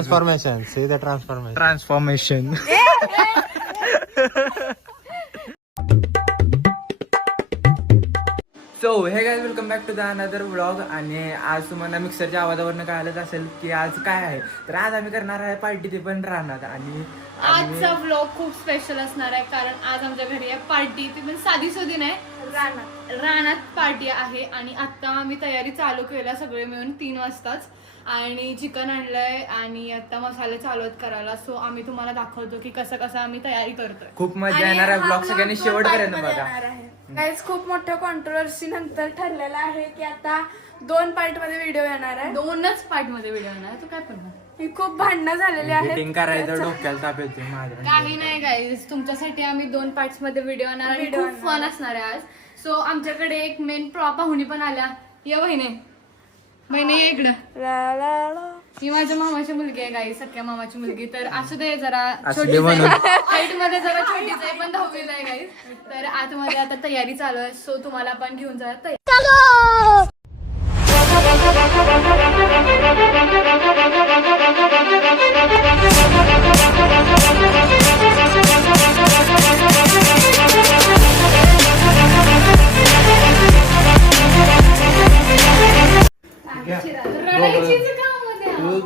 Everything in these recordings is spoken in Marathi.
Transformation see the transformation transformation. So hey guys welcome back to the another vlog. आणि आज तुम्हाला मिक्सरच्या आवाजावरनं कळालंच असेल की आज काय आहे. तर आज आम्ही करणार आहे पार्टी, ते पण राहणार. आणि आजचा व्लॉग खूप स्पेशल असणार आहे कारण आज आमच्या घरी आहे पार्टी. ती पण साधी सुधी नाही, रानात पार्टी आहे. आणि आता आम्ही तयारी चालू केल्या सगळे मिळून 3 वाजताच. आणि चिकन आणलंय आणि आता मसाले चालू आहेत करायला. सो आम्ही तुम्हाला दाखवतो की कसं कसं आम्ही तयारी करतोय. खूप मजा येणार आहे. ब्लॉग सगळ्यांनी शेवटपर्यंत बघा. गाईज खूप मोठ्या कॉन्ट्रोवर्सी नंतर ठरलेलं आहे की आता 2 पार्ट मध्ये व्हिडिओ येणार आहे. 2च पार्ट मध्ये व्हिडिओ येणार आहे. तू काय करणार? ही खूप भांडणं झालेली आहेत. एडिटिंग करायचं डोक्याला ताप येते माझ्या. काही नाही गाईज, तुमच्यासाठी आम्ही 2 पार्ट्स मध्ये व्हिडिओ आणणार आणि खूप फन असणार आहे आज. सो आमच्याकडे एक मेन पाहुणी पण आल्या. ये बहिणी ये इकडं. ही माझ्या मामाची मुलगी आहे गाई, सख्या मामाची मुलगी. तर असू दे जरा छोटी हाईट मध्ये जरा छोटीच आहे पण 10वीला आहे गाई. तर आतमध्ये आता तयारी चालू आहे. सो तुम्हाला पण घेऊन जा तयारी.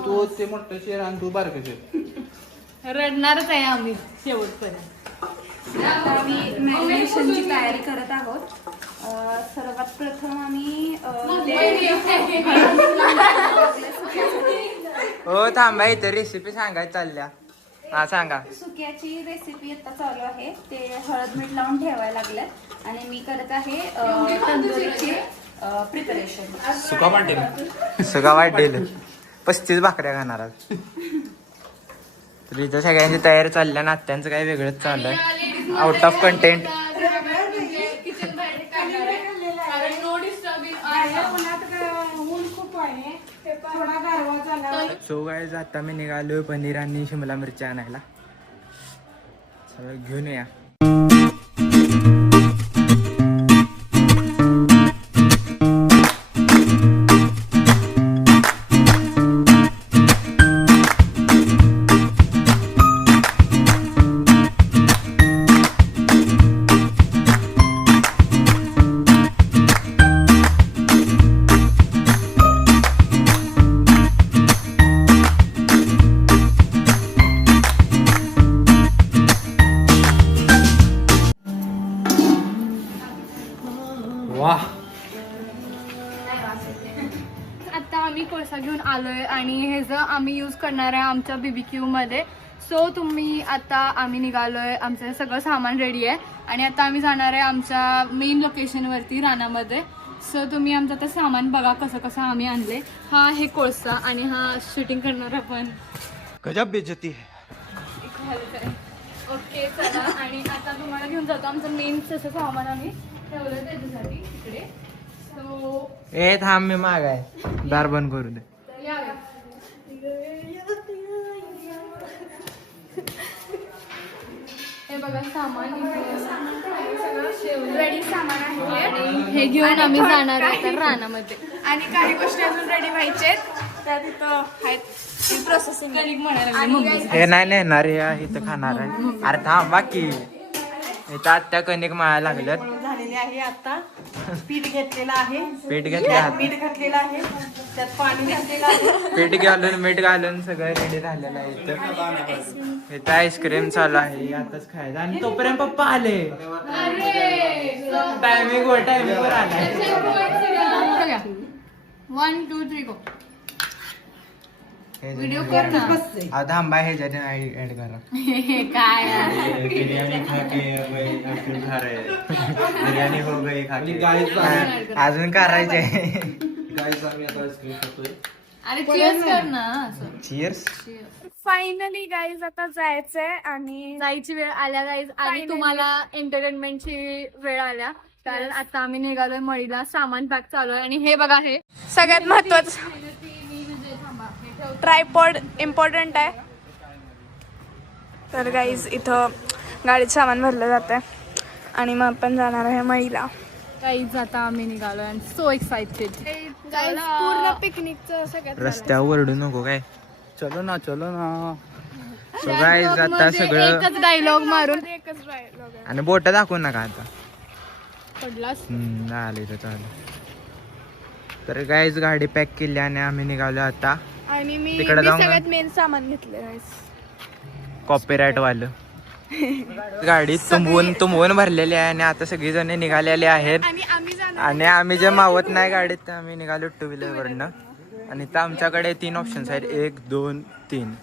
तू ते मोठं शेर आणि तू बारकं शेर. रडणारच आहे आम्ही शेवटपर्यंत. आम्ही मॅरिनेशनची तयारी करत आहोत. सर्वात प्रथम आम्ही हो थांबा, इथं रेसिपी सांगायला चालल्या. हा सांगा. सुक्याची रेसिपी आता चालू आहे. ते हळद मीठ लावून ठेवायला लागल्यात आणि मी करत आहे तंदुरीची प्रिपरेशन. सुका वाटेल 35 भाकऱ्या खाणार आज. तर इथं सगळ्यांची तयारी चालल्या. नात्यांचं काही वेगळंच चाललंय. Out of content. So guys आता मी निघालो पनीर आणि शिमला मिरची आणायला. सगळं घेऊन या. वाह, आता आम्ही कोळसा घेऊन आलोय आणि हे जर आम्ही यूज करणार आहे आमच्या BBQ मध्ये. सो तुम्ही आता आम्ही निघालोय, आमचं सगळं सामान रेडी आहे आणि आता आम्ही जाणार आहे आमच्या मेन लोकेशनवरती रानामध्ये. सो तुम्ही आमचं आता सामान बघा कसं कसं आम्ही आणले. हा आहे कोळसा आणि हा शूटिंग करणार आपण. गजब बेइज्जती है. ओके चला. आणि आता तुम्हाला घेऊन जातो आमचं मेन तसं सामान आम्ही ठेवलं त्याच्यासाठी तिकडे. सो ए थांब, मी माग आहे. दार बंद करू दे. हे बघा सामान रेडी सामान आहे आणि हे घेऊन आम्ही जाणार आहे रानामध्ये. आणि काही गोष्टी अजून रेडी व्हायचे त्या तिथं आहेत प्रोसेसिंग. कणिक म्हणायला हे नाही नेणार, हे इथं खाणार आहे. अरे थांब बाकी. इथं आत्या कणिक मळायला लागल्यात. झालेली आहे. आता पीठ घेतलेलं आहे, पीठ घेतलं, मीठ घातलेलं आहे, त्यात पाणी घातलेलं आहे. पीठ घालून मीठ घालून सगळं रेडी झालेलं आहे. इथं इथं आईस्क्रीम चालू आहे. आताच खायचं आणि तोपर्यंत पप्पा आले. टायमिंग वर आलाय. 1 2 3 गो. व्हिडिओ कर ना. थांबा, ह्याच्यात ऍड करा. काय बिर्याणी खा के आईस्क्रीम खा रहे बिर्याणी हो गई खा के. अजून करायचे. गाईस आम्ही आता आईस्क्रीम खातोय. अरे चिअर्स कर ना. चिअर्स. फायनली गाईज आता जायचंय आणि जायची वेळ आल्या गाईज आणि तुम्हाला एंटरटेनमेंटची वेळ आल्या कारण आता आम्ही निघालोय मळीला. सामान पॅक चालू आहे आणि हे बघा, हे सगळ्यात महत्वाचं ट्रायपॉड इम्पॉर्टंट आहे. तर गाईज इथं गाडीत सामान भरलं जात आहे आणि मग आपण जाणार आहे मळीला. गाईज आता आम्ही निघालोय आणि सो एक्साइटेड. पूर्ण पिकनिकचं सगळ्यात रस्त्यावर ओरडू नको काय. चलो ना So guys, आता मध्ये सगळं एकच डायलॉग मारून आणि बोट दाखवू नका आता पडलास. झाले तर चालेल. तर गाईज गाडी पॅक केली आणि आम्ही निघालो आता आणि मी तिकडे जाऊन सगळ्यात मेन सामान घेतले कॉपीराईट वालं. गाडी तुंबवून भरलेली आहे आणि आता सगळी जण निघालेले आहेत आणि आम्ही जाणार आणि आम्ही जे मावत नाही गाडीत तर आम्ही निघालो 2 व्हीलर वरनं. आणि तर आमच्याकडे 3 ऑप्शन्स आहेत 1 2 3.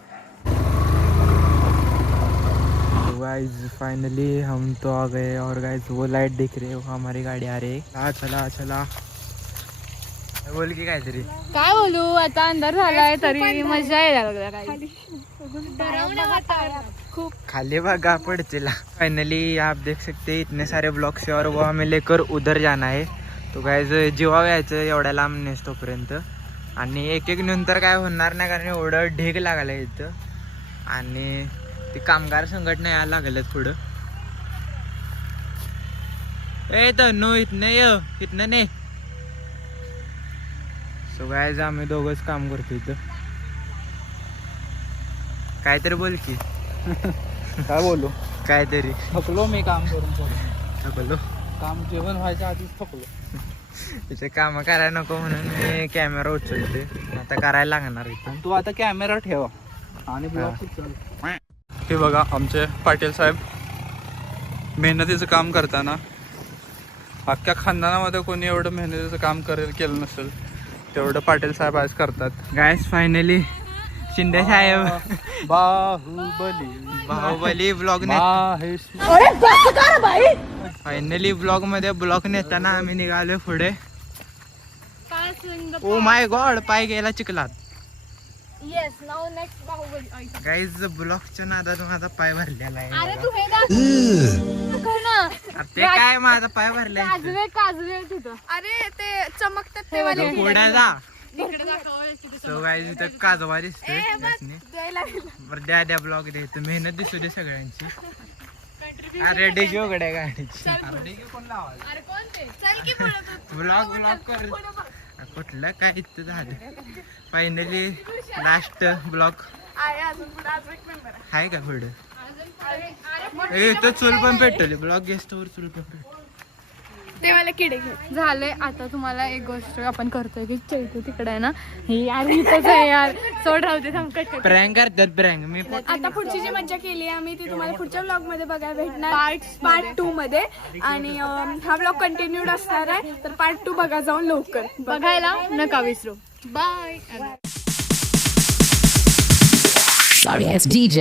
गाइस फाइनली हम तो आ गए और गाइस वो लाइट दिख रही है वो हमारी गाड़ी आ रही है. चला बोल की काहीतरी. काय बोलू आता अंधार झालाय तरी मजा यायला लागला काही. खूप खाली बघा पड़चेला. फाइनली आप देख सकते हैं इतने सारे ब्लॉक्स है और वो हमें लेकर उधर जाना है. तो गाइस जीवा यायचं एवढ्या लांब नेस तोपर्यंत आणि एक नंतर काय होणार नाही कारण एवढं ढीग लागलं इथं आणि ते कामगार संघटना यायला लागल्यात पुढं. ए तन्नू इथनं ने. सो गाइस आम्ही दोघंच काम करतो इथं. काहीतरी बोल की. काय बोलू, काहीतरी. थकलो मी काम करून. थकलो. काम जेवण व्हायच्या आधीच थकलो. इथे काम करायला नको म्हणून मी कॅमेरा उचलते. आता करायला लागणार इथं. आणि तू आता कॅमेरा ठेवा आणि ब्लॉग चल. हे बघा आमचे पाटील साहेब मेहनतीचं काम करताना अख्ख्या खानदानामध्ये कोणी एवढं मेहनतीचं काम केलं नसेल तेवढं पाटील साहेब आज करतात. गाइस फायनली शिंदे साहेब बाहुबली ब्लॉग फायनली ब्लॉग मध्ये ब्लॉग नेताना आम्ही निघालो पुढे. ओ माय गॉड पाय गेला चिखलात. Yes now next Baahubali. Guys ब्लॉगच्या नादात माझा पाय भरलेला आहे. अरे तू हे दाखव ना. ते काय माझा पाय भरलाय. काजवे तिथं. अरे ते चमकतात ते वाले तो पुढे जा. इकडे दाखव. सो गाइस इथं काजवा दिसतोय त्यासनी. बरं द्या ब्लॉग द्यायचं मेहनत दिसू दे सगळ्यांची. अरे डिगी उघड्या गाडीची. अरे कोण ते? चल की ब्लॉग कर. कुठलं काय इथं झालं. फायनली लास्ट ब्लॉग आहे का पुढं. तर चूल पण पेटवली ब्लॉग गेस्टवर चूल पण पेटवली. ते मला किडे घेत. झालंय. आता तुम्हाला एक गोष्ट आपण करतोय की चैतू तिकडे आहे ना. हे यार इथंच आहे यार. सोड राहू दे. प्रँक करतात प्रँक. मी आता पुढची जी मज्जा केली आम्ही ती तुम्हाला पुढच्या ब्लॉग मध्ये बघायला भेटणार पार्ट 2 मध्ये. आणि हा ब्लॉग कंटिन्यूड असणार आहे तर पार्ट 2 बघा जाऊन लवकर. बघायला नका विसरू. बाय. Sorry, it's DJ.